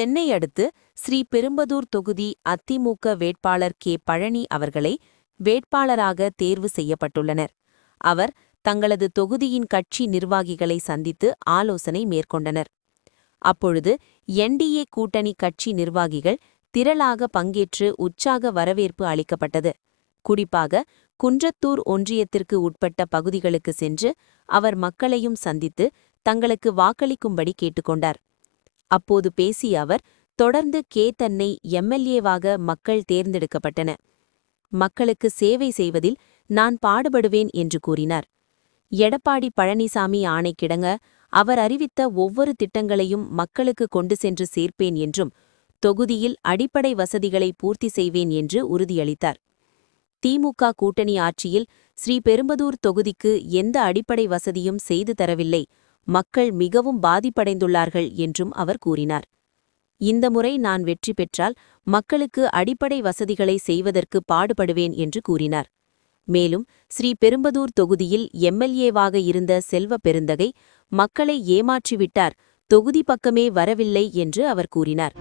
சென்னை அடுத்து ஸ்ரீபெரும்பதூர் தொகுதி அதிமுக வேட்பாளர் கே. பழனி அவர்களை வேட்பாளராக தேர்வு செய்யப்பட்டுள்ளனர். அவர் தங்களது தொகுதியின் கட்சி நிர்வாகிகளை சந்தித்து ஆலோசனை மேற்கொண்டனர். அப்பொழுது என்டிஏ கூட்டணி கட்சி நிர்வாகிகள் திரளாக பங்கேற்று உற்சாக வரவேற்பு அளிக்கப்பட்டது. குறிப்பாக குன்றத்தூர் ஒன்றியத்திற்கு உட்பட்ட பகுதிகளுக்கு சென்று அவர் மக்களையும் சந்தித்து தங்களுக்கு வாக்களிக்கும்படி கேட்டுக்கொண்டார். அப்போது பேசிய அவர், தொடர்ந்து தன்னை எம்எல்ஏவாக மக்கள் தேர்ந்தெடுக்கப்பட்டன. மக்களுக்கு சேவை செய்வதில் நான் பாடுபடுவேன் என்று கூறினார். எடப்பாடி பழனிசாமி ஆணைக்கிடங்க அவர் அறிவித்த ஒவ்வொரு திட்டங்களையும் மக்களுக்கு கொண்டு சென்று சேர்ப்பேன் என்றும், தொகுதியில் அடிப்படை வசதிகளை பூர்த்தி செய்வேன் என்று உறுதியளித்தார். திமுக கூட்டணி ஆட்சியில் ஸ்ரீபெரும்பதூர் தொகுதிக்கு எந்த அடிப்படை வசதியும் செய்து தரவில்லை, மக்கள் மிகவும் பாதிப்படைந்துள்ளார்கள் என்றும் அவர் கூறினார். இந்த முறை நான் வெற்றி பெற்றால் மக்களுக்கு அடிப்படை வசதிகளை செய்வதற்கு பாடுபடுவேன் என்று கூறினார். மேலும் ஸ்ரீபெரும்பதூர் தொகுதியில் எம்எல்ஏவாக இருந்த செல்வ பெருந்தகை மக்களை ஏமாற்றிவிட்டார், தொகுதி பக்கமே வரவில்லை என்று அவர் கூறினார்.